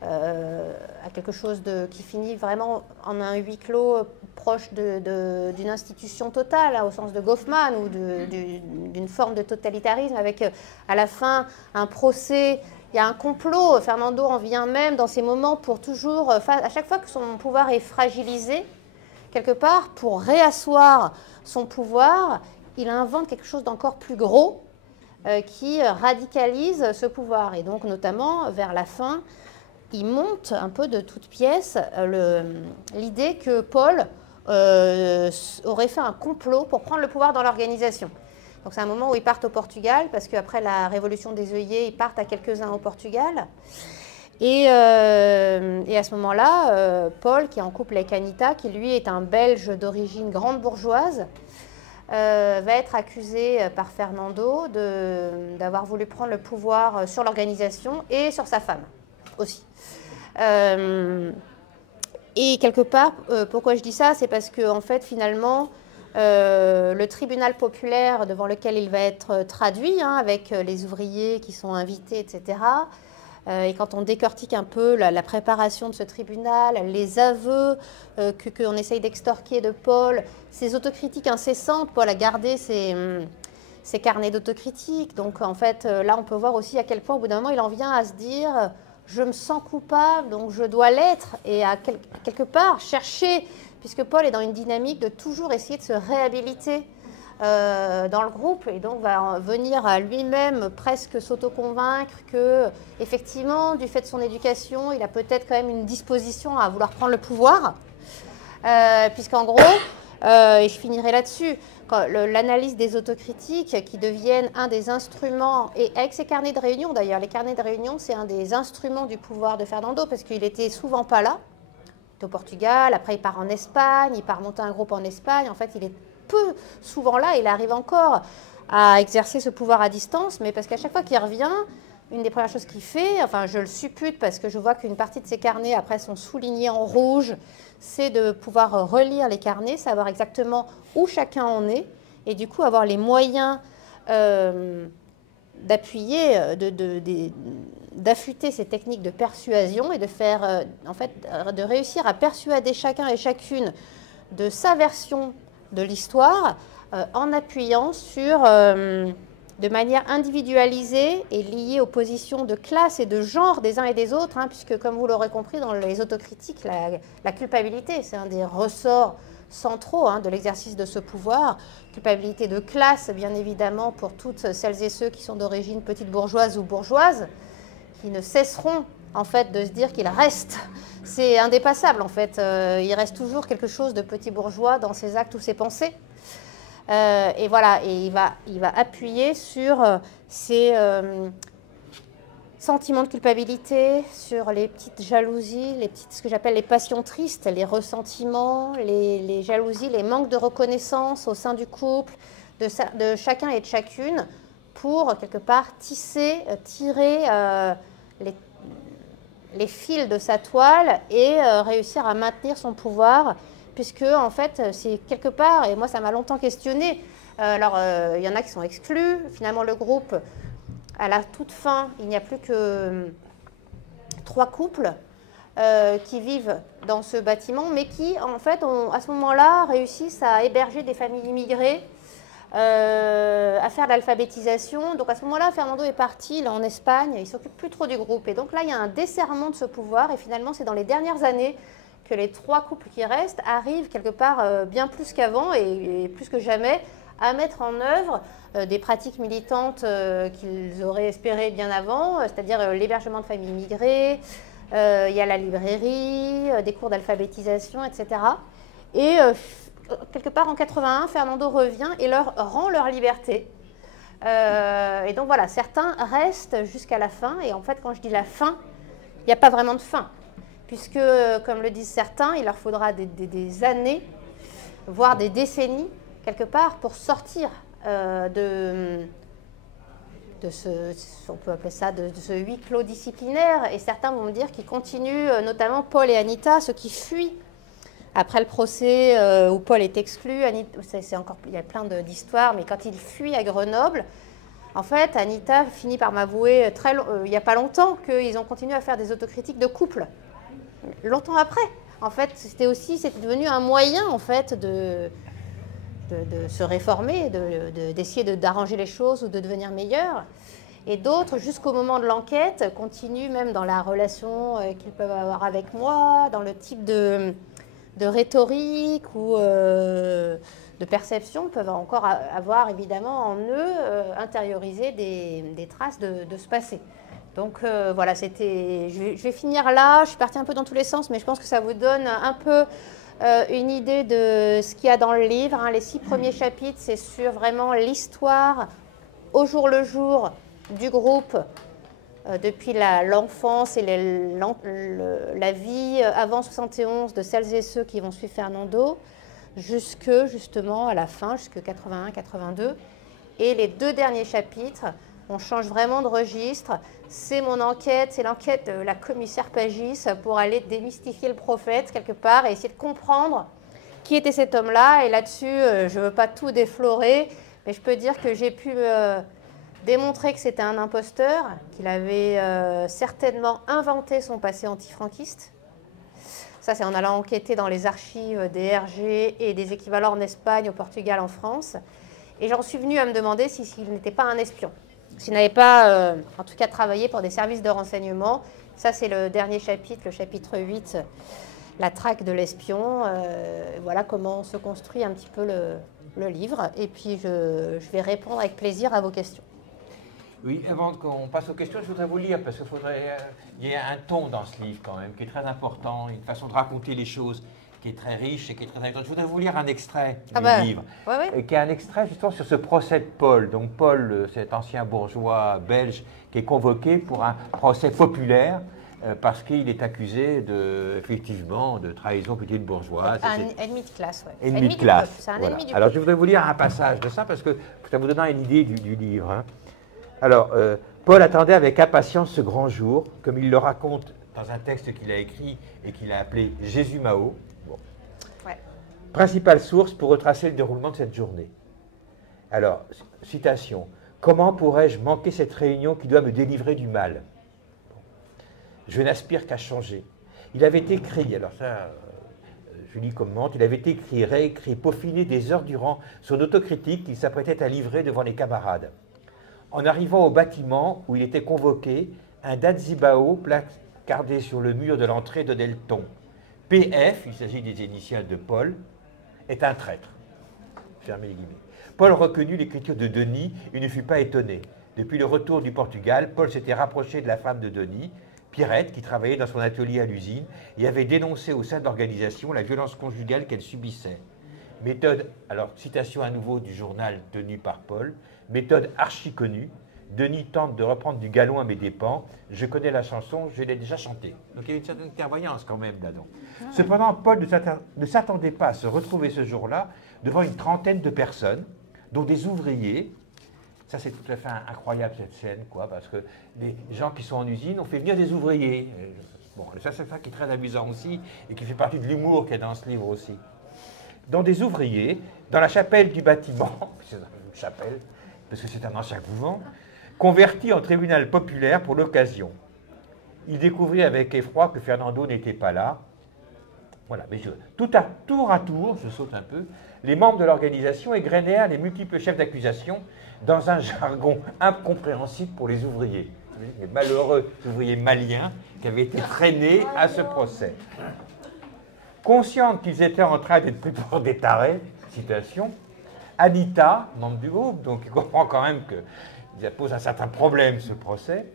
à quelque chose qui finit vraiment en un huis clos proche d'une institution totale, hein, au sens de Goffman, ou d'une forme de totalitarisme, avec à la fin un procès. Il y a un complot. Fernando en vient même dans ces moments pour toujours, à chaque fois que son pouvoir est fragilisé, quelque part, pour réasseoir son pouvoir, il invente quelque chose d'encore plus gros qui radicalise ce pouvoir. Et donc, notamment, vers la fin, il monte un peu de toutes pièces l'idée que Paul aurait fait un complot pour prendre le pouvoir dans l'organisation. Donc c'est un moment où ils partent au Portugal, parce qu'après la révolution des œillets, ils partent à quelques-uns au Portugal. Et à ce moment-là, Paul, qui est en couple avec Anita, qui lui est un Belge d'origine grande bourgeoise, va être accusé par Fernando d'avoir voulu prendre le pouvoir sur l'organisation et sur sa femme aussi. Et quelque part, pourquoi je dis ça, c'est parce que en fait, finalement, le tribunal populaire devant lequel il va être traduit, hein, avec les ouvriers qui sont invités, etc., et quand on décortique un peu la préparation de ce tribunal, les aveux qu'on essaye d'extorquer de Paul, ses autocritiques incessantes, Paul a gardé ses carnets d'autocritique. Donc en fait, là on peut voir aussi à quel point au bout d'un moment il en vient à se dire je me sens coupable, donc je dois l'être, et à quelque part chercher, puisque Paul est dans une dynamique de toujours essayer de se réhabiliter dans le groupe, et donc va venir à lui-même presque s'auto-convaincre que, effectivement, du fait de son éducation, il a peut-être quand même une disposition à vouloir prendre le pouvoir, puisqu'en gros, et je finirai là-dessus, l'analyse des autocritiques qui deviennent un des instruments, et avec ses carnets de réunion d'ailleurs, les carnets de réunion, c'est un des instruments du pouvoir de Fernando, parce qu'il était souvent pas là, il est au Portugal, après il part en Espagne, il part monter un groupe en Espagne, en fait il est peu souvent là, il arrive encore à exercer ce pouvoir à distance, mais parce qu'à chaque fois qu'il revient, une des premières choses qu'il fait, enfin je le suppute parce que je vois qu'une partie de ses carnets après sont soulignés en rouge, c'est de pouvoir relire les carnets, savoir exactement où chacun en est, et du coup avoir les moyens d'appuyer, d'affûter ces techniques de persuasion et de faire, en fait, de réussir à persuader chacun et chacune de sa version de l'histoire en appuyant sur, de manière individualisée et liée aux positions de classe et de genre des uns et des autres, hein, puisque comme vous l'aurez compris dans les autocritiques, la culpabilité, c'est un des ressorts centraux, hein, de l'exercice de ce pouvoir. Culpabilité de classe, bien évidemment, pour toutes celles et ceux qui sont d'origine petite bourgeoise ou bourgeoise, qui ne cesseront en fait de se dire qu'il reste, c'est indépassable en fait, il reste toujours quelque chose de petit bourgeois dans ses actes ou ses pensées. Et voilà, et il va appuyer sur ces sentiments de culpabilité, sur les petites jalousies, ce que j'appelle les passions tristes, les ressentiments, les jalousies, les manques de reconnaissance au sein du couple, de chacun et de chacune, pour quelque part tirer les fils de sa toile et réussir à maintenir son pouvoir, puisque en fait c'est quelque part, et moi ça m'a longtemps questionné, alors il y en a qui sont exclus, finalement le groupe, à la toute fin, il n'y a plus que 3 couples qui vivent dans ce bâtiment, mais qui en fait à ce moment-là réussissent à héberger des familles immigrées, à faire l'alphabétisation. Donc à ce moment-là, Fernando est parti, il est en Espagne, il ne s'occupe plus trop du groupe. Et donc là, il y a un desserrement de ce pouvoir. Et finalement, c'est dans les dernières années que les 3 couples qui restent arrivent quelque part bien plus qu'avant et plus que jamais à mettre en œuvre des pratiques militantes qu'ils auraient espérées bien avant, c'est-à-dire l'hébergement de familles immigrées, il y a la librairie, des cours d'alphabétisation, etc. Et quelque part en 81, Fernando revient et leur rend leur liberté. Et donc voilà, certains restent jusqu'à la fin. Et en fait, quand je dis la fin, il n'y a pas vraiment de fin. Puisque, comme le disent certains, il leur faudra des années, voire des décennies, quelque part, pour sortir de ce, on peut appeler ça, de ce huis clos disciplinaire. Et certains vont me dire qu'ils continuent, notamment Paul et Anita, ceux qui fuient après le procès où Paul est exclu. Anita, il y a plein d'histoires, mais quand il fuit à Grenoble, en fait, Anita finit par m'avouer il n'y a pas longtemps qu'ils ont continué à faire des autocritiques de couple. Longtemps après. En fait, c'était devenu un moyen, en fait, de se réformer, d'essayer d'arranger les choses ou de devenir meilleur. Et d'autres, jusqu'au moment de l'enquête, continuent même dans la relation qu'ils peuvent avoir avec moi, dans le type de rhétorique ou de perception, peuvent encore avoir évidemment en eux intériorisé des traces de ce passé. Donc voilà, je vais finir là. Je suis partie un peu dans tous les sens, mais je pense que ça vous donne un peu une idée de ce qu'il y a dans le livre. Hein. Les 6 premiers chapitres, c'est sur vraiment l'histoire au jour le jour du groupe, depuis l'enfance et la vie avant 71 de celles et ceux qui vont suivre Fernando, justement à la fin, jusque 81-82. Et les 2 derniers chapitres, on change vraiment de registre. C'est mon enquête, c'est l'enquête de la commissaire Pagis pour aller démystifier le prophète quelque part et essayer de comprendre qui était cet homme-là. Et là-dessus, je ne veux pas tout déflorer, mais je peux dire que j'ai pu démontrer que c'était un imposteur, qu'il avait certainement inventé son passé antifranquiste. Ça, c'est en allant enquêter dans les archives des RG et des équivalents en Espagne, au Portugal, en France. Et j'en suis venue à me demander s'il n'était pas un espion. S'il n'avait pas, en tout cas, travaillé pour des services de renseignement. Ça, c'est le dernier chapitre, le chapitre 8, la traque de l'espion. Voilà comment se construit un petit peu le livre. Et puis, je vais répondre avec plaisir à vos questions. Oui, avant qu'on passe aux questions, je voudrais vous lire, parce qu'il y a un ton dans ce livre quand même, qui est très important, une façon de raconter les choses qui est très riche et qui est très intéressante. Je voudrais vous lire un extrait du livre, qui est un extrait justement sur ce procès de Paul. Donc Paul, cet ancien bourgeois belge, qui est convoqué pour un procès populaire parce qu'il est accusé effectivement de trahison petite bourgeoise. Un ennemi de classe, oui. Ennemi de classe. C'est un voilà. ennemi du Alors je voudrais vous lire un passage de ça parce que ça vous donnera une idée du livre. Hein. Alors, Paul attendait avec impatience ce grand jour, comme il le raconte dans un texte qu'il a écrit et qu'il a appelé Jésus Mao. Bon. Ouais. Principale source pour retracer le déroulement de cette journée. Alors, citation. « Comment pourrais-je manquer cette réunion qui doit me délivrer du mal ? Je n'aspire qu'à changer. Il avait écrit, alors ça, Julie commente, il avait écrit, réécrit, peaufiné des heures durant son autocritique qu'il s'apprêtait à livrer devant les camarades. En arrivant au bâtiment où il était convoqué, un Dazibao placardé sur le mur de l'entrée donnait le ton. PF, il s'agit des initiales de Paul, est un traître. Fermez les guillemets. Paul reconnut l'écriture de Denis et ne fut pas étonné. Depuis le retour du Portugal, Paul s'était rapproché de la femme de Denis, Pierrette, qui travaillait dans son atelier à l'usine, et avait dénoncé au sein de l'organisation la violence conjugale qu'elle subissait. Méthode, alors citation à nouveau du journal tenu par Paul, méthode archi connue. Denis tente de reprendre du galon à mes dépens. Je connais la chanson, je l'ai déjà chantée. Donc il y a une certaine clairvoyance quand même là-dedans. Cependant, Paul ne s'attendait pas à se retrouver ce jour-là devant une trentaine de personnes, dont des ouvriers. Ça, c'est tout à fait incroyable cette scène, quoi, parce que les gens qui sont en usine ont fait venir des ouvriers. Bon, ça, c'est ça qui est très amusant aussi et qui fait partie de l'humour qu'il y a dans ce livre aussi. Dont des ouvriers, dans la chapelle du bâtiment, c'est une chapelle, parce que c'est un ancien couvent, converti en tribunal populaire pour l'occasion. Il découvrit avec effroi que Fernando n'était pas là. Voilà, mais tour à tour, je saute un peu, les membres de l'organisation égrenèrent les multiples chefs d'accusation dans un jargon incompréhensible pour les ouvriers. Les malheureux ouvriers maliens qui avaient été traînés à ce procès. Consciente qu'ils étaient en train d'être pris pour des tarés, citation, Anita, membre du groupe, donc il comprend quand même que ça pose un certain problème ce procès,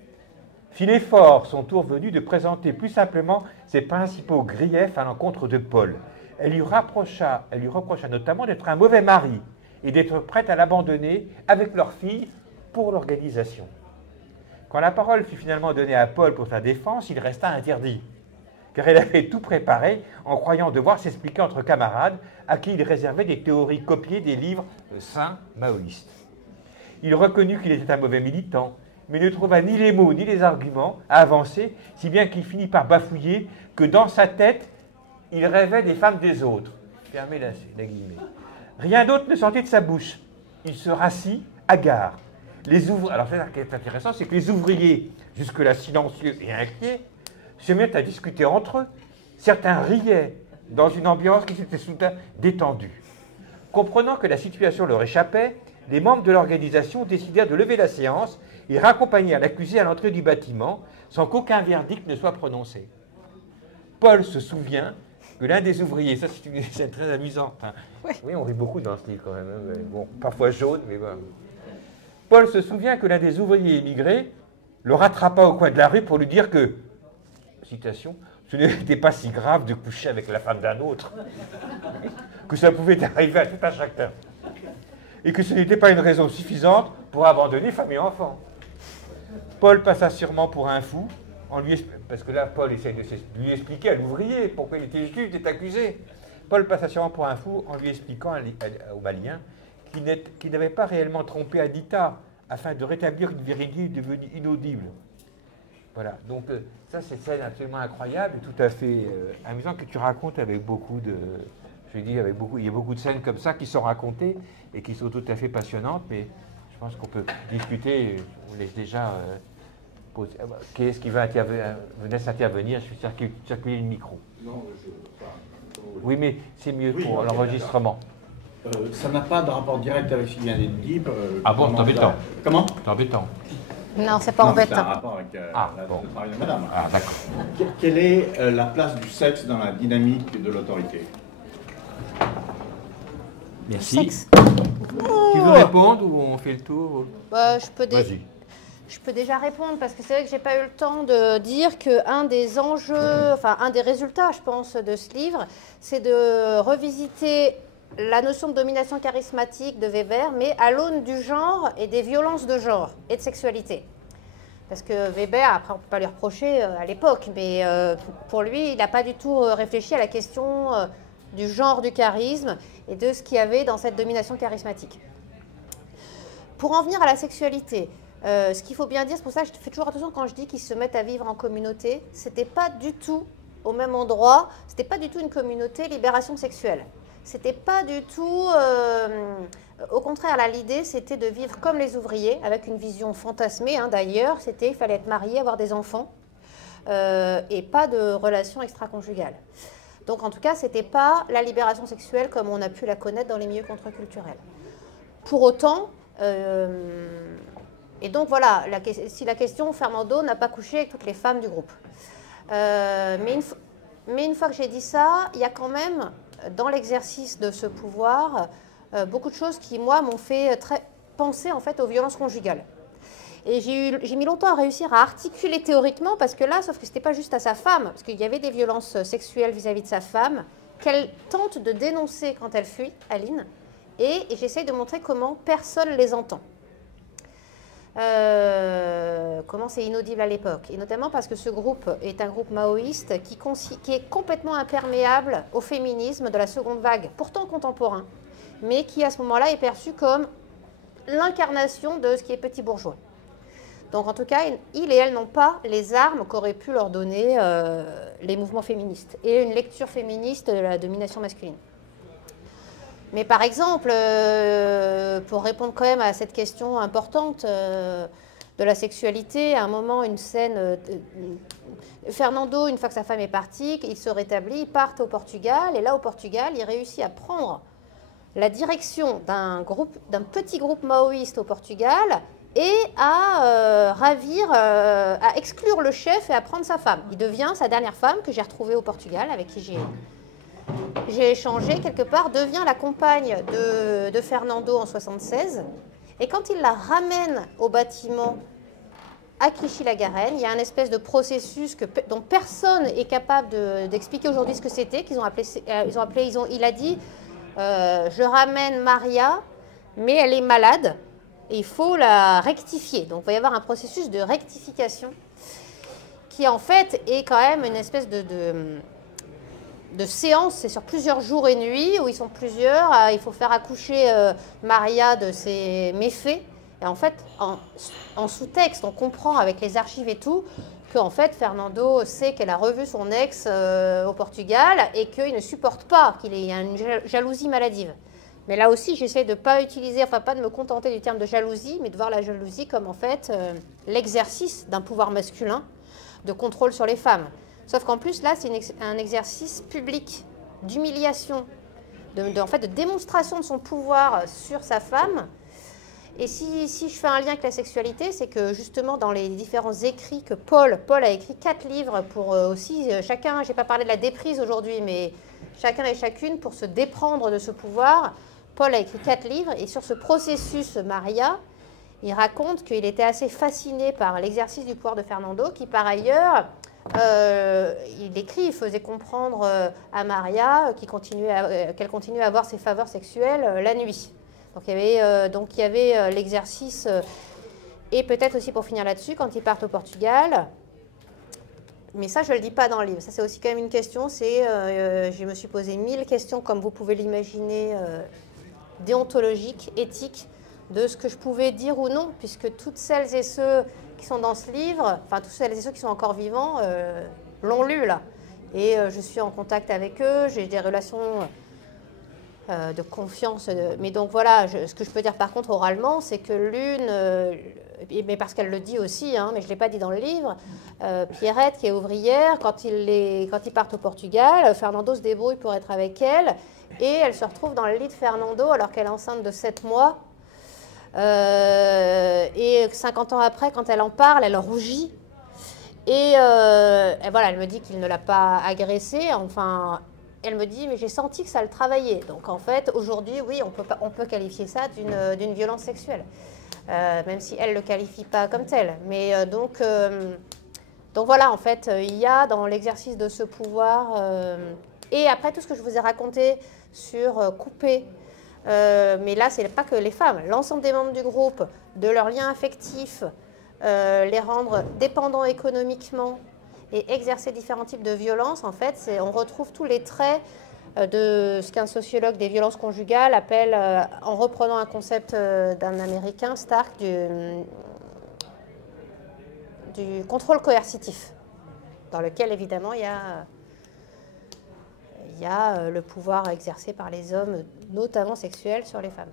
fit l'effort, son tour venu, de présenter plus simplement ses principaux griefs à l'encontre de Paul. elle lui reprocha notamment d'être un mauvais mari et d'être prête à l'abandonner avec leur fille pour l'organisation. Quand la parole fut finalement donnée à Paul pour sa défense, il resta interdit, car il avait tout préparé en croyant devoir s'expliquer entre camarades à qui il réservait des théories copiées des livres saints maoïstes. Il reconnut qu'il était un mauvais militant, mais ne trouva ni les mots ni les arguments à avancer, si bien qu'il finit par bafouiller que dans sa tête, il rêvait des femmes des autres. Fermez la guillemets. Rien d'autre ne sortait de sa bouche. Il se rassit, hagard. Alors, ce qui est intéressant, c'est que les ouvriers, jusque-là silencieux et inquiets, se mirent à discuter entre eux. Certains riaient dans une ambiance qui s'était soudain détendue. Comprenant que la situation leur échappait, les membres de l'organisation décidèrent de lever la séance et raccompagnèrent l'accusé à l'entrée du bâtiment sans qu'aucun verdict ne soit prononcé. Paul se souvient que l'un des ouvriers, ça c'est une scène très amusante, hein. Oui, on rit beaucoup dans ce livre quand même, hein. Bon, parfois jaune, mais bon. Paul se souvient que l'un des ouvriers émigrés le rattrapa au coin de la rue pour lui dire que, citation, ce n'était pas si grave de coucher avec la femme d'un autre, que ça pouvait arriver à tout un chacun, et que ce n'était pas une raison suffisante pour abandonner femme et enfant. Paul passa sûrement pour un fou, parce que là, Paul essaye de lui expliquer à l'ouvrier pourquoi il était juste d'être accusé. Paul passa sûrement pour un fou en lui expliquant au Malien qu'il n'avait pas réellement trompé Anita afin de rétablir une vérité devenue inaudible. Voilà, donc ça c'est une scène absolument incroyable et tout à fait amusante que tu racontes avec beaucoup de... Je dis, il y a beaucoup de scènes comme ça qui sont racontées et qui sont tout à fait passionnantes, mais je pense qu'on peut discuter, on laisse déjà poser. Qui est-ce qui va laisse intervenir? Je vais circuler le micro. Non, oui, mais c'est mieux pour l'enregistrement. Ça n'a pas de rapport direct avec ce qui vient d'être dit. Ah bon, c'est embêtant. Comment? C'est embêtant. Non, c'est pas embêtant. C'est un rapport avec le travail de madame. Ah, d'accord. Quelle est la place du sexe dans la dynamique de l'autorité? Merci. Sexe. Tu veux répondre ou on fait le tour? Je peux déjà répondre parce que c'est vrai que j'ai pas eu le temps de dire qu'un des enjeux, enfin un des résultats, je pense, de ce livre, c'est de revisiter la notion de domination charismatique de Weber, mais à l'aune du genre et des violences de genre et de sexualité. Parce que Weber, après on ne peut pas lui reprocher à l'époque, mais pour lui, il n'a pas du tout réfléchi à la question du genre du charisme et de ce qu'il y avait dans cette domination charismatique. Pour en venir à la sexualité, ce qu'il faut bien dire, c'est pour ça que je fais toujours attention quand je dis qu'ils se mettent à vivre en communauté, c'était pas du tout au même endroit, c'était pas du tout une communauté libération sexuelle. C'était pas du tout... au contraire, là, l'idée, c'était de vivre comme les ouvriers, avec une vision fantasmée, hein, d'ailleurs. C'était il fallait être marié, avoir des enfants, et pas de relations extra-conjugales. Donc, en tout cas, c'était pas la libération sexuelle comme on a pu la connaître dans les milieux contre-culturels. Pour autant... et donc, voilà, si la question, Fernando n'a pas couché avec toutes les femmes du groupe. Mais une fois que j'ai dit ça, il y a quand même... dans l'exercice de ce pouvoir, beaucoup de choses qui, moi, m'ont fait penser en fait aux violences conjugales. Et j'ai mis longtemps à réussir à articuler théoriquement, parce que là, sauf que ce n'était pas juste à sa femme, parce qu'il y avait des violences sexuelles vis-à-vis de sa femme, qu'elle tente de dénoncer quand elle fuit, Aline, et j'essaye de montrer comment personne les entend. Comment c'est inaudible à l'époque, et notamment parce que ce groupe est un groupe maoïste qui est complètement imperméable au féminisme de la seconde vague, pourtant contemporain, mais qui à ce moment-là est perçu comme l'incarnation de ce qui est petit bourgeois. Donc en tout cas, ils et elles n'ont pas les armes qu'auraient pu leur donner les mouvements féministes et une lecture féministe de la domination masculine. Mais par exemple, pour répondre quand même à cette question importante de la sexualité, à un moment, une scène, Fernando, une fois que sa femme est partie, il se rétablit, ils partent au Portugal, et là au Portugal, il réussit à prendre la direction d'un petit groupe maoïste au Portugal et à à exclure le chef et à prendre sa femme. Il devient sa dernière femme que j'ai retrouvée au Portugal, avec qui j'ai échangé quelque part, devient la compagne de Fernando en 1976. Et quand il la ramène au bâtiment à Clichy-la-Garenne. Il y a un espèce de processus dont personne n'est capable d'expliquer aujourd'hui ce que c'était, il a dit je ramène Maria, mais elle est malade et il faut la rectifier. Donc il va y avoir un processus de rectification qui en fait est quand même une espèce de séance, c'est sur plusieurs jours et nuits où ils sont plusieurs, il faut faire accoucher Maria de ses méfaits. Et en fait, en sous-texte, on comprend avec les archives et tout qu'en fait, Fernando sait qu'elle a revu son ex au Portugal et qu'il ne supporte pas, qu'il y a une jalousie maladive. Mais là aussi, j'essaie de ne pas utiliser, enfin pas de me contenter du terme de jalousie, mais de voir la jalousie comme en fait l'exercice d'un pouvoir masculin de contrôle sur les femmes. Sauf qu'en plus, là, c'est un exercice public d'humiliation, en fait, de démonstration de son pouvoir sur sa femme. Et si je fais un lien avec la sexualité, c'est que justement dans les différents écrits que Paul a écrit 4 livres pour aussi chacun, je n'ai pas parlé de la déprise aujourd'hui, mais chacun et chacune pour se déprendre de ce pouvoir. Paul a écrit 4 livres et sur ce processus Maria, il raconte qu'il était assez fasciné par l'exercice du pouvoir de Fernando, qui par ailleurs, il faisait comprendre à Maria qu'elle continuait à avoir ses faveurs sexuelles la nuit. Donc il y avait l'exercice, et peut-être aussi pour finir là-dessus, quand ils partent au Portugal, mais ça je ne le dis pas dans le livre, ça c'est aussi quand même une question, je me suis posé 1000 questions, comme vous pouvez l'imaginer, déontologiques, éthiques, de ce que je pouvais dire ou non, puisque toutes celles et ceux qui sont dans ce livre, enfin tous celles et ceux qui sont encore vivants, l'ont lu là. Et je suis en contact avec eux, j'ai des relations de confiance. Mais donc voilà, ce que je peux dire par contre oralement, c'est que l'une, mais parce qu'elle le dit aussi, hein, mais je ne l'ai pas dit dans le livre, Pierrette qui est ouvrière, quand ils partent au Portugal, Fernando se débrouille pour être avec elle, et elle se retrouve dans le lit de Fernando alors qu'elle est enceinte de 7 mois. Et 50 ans après, quand elle en parle, elle rougit. Et voilà, elle me dit qu'il ne l'a pas agressée. Enfin, elle me dit, mais j'ai senti que ça le travaillait. Donc en fait, aujourd'hui, oui, on peut qualifier ça d'une violence sexuelle. Même si elle ne le qualifie pas comme tel. Mais donc voilà, en fait, il y a dans l'exercice de ce pouvoir... et après, tout ce que je vous ai raconté sur couper... mais là, ce n'est pas que les femmes. L'ensemble des membres du groupe, de leurs liens affectifs, les rendre dépendants économiquement et exercer différents types de violences, en fait, on retrouve tous les traits de ce qu'un sociologue des violences conjugales appelle, en reprenant un concept d'un Américain, Stark, du contrôle coercitif, dans lequel, évidemment, il y a le pouvoir exercé par les hommes, notamment sexuel, sur les femmes.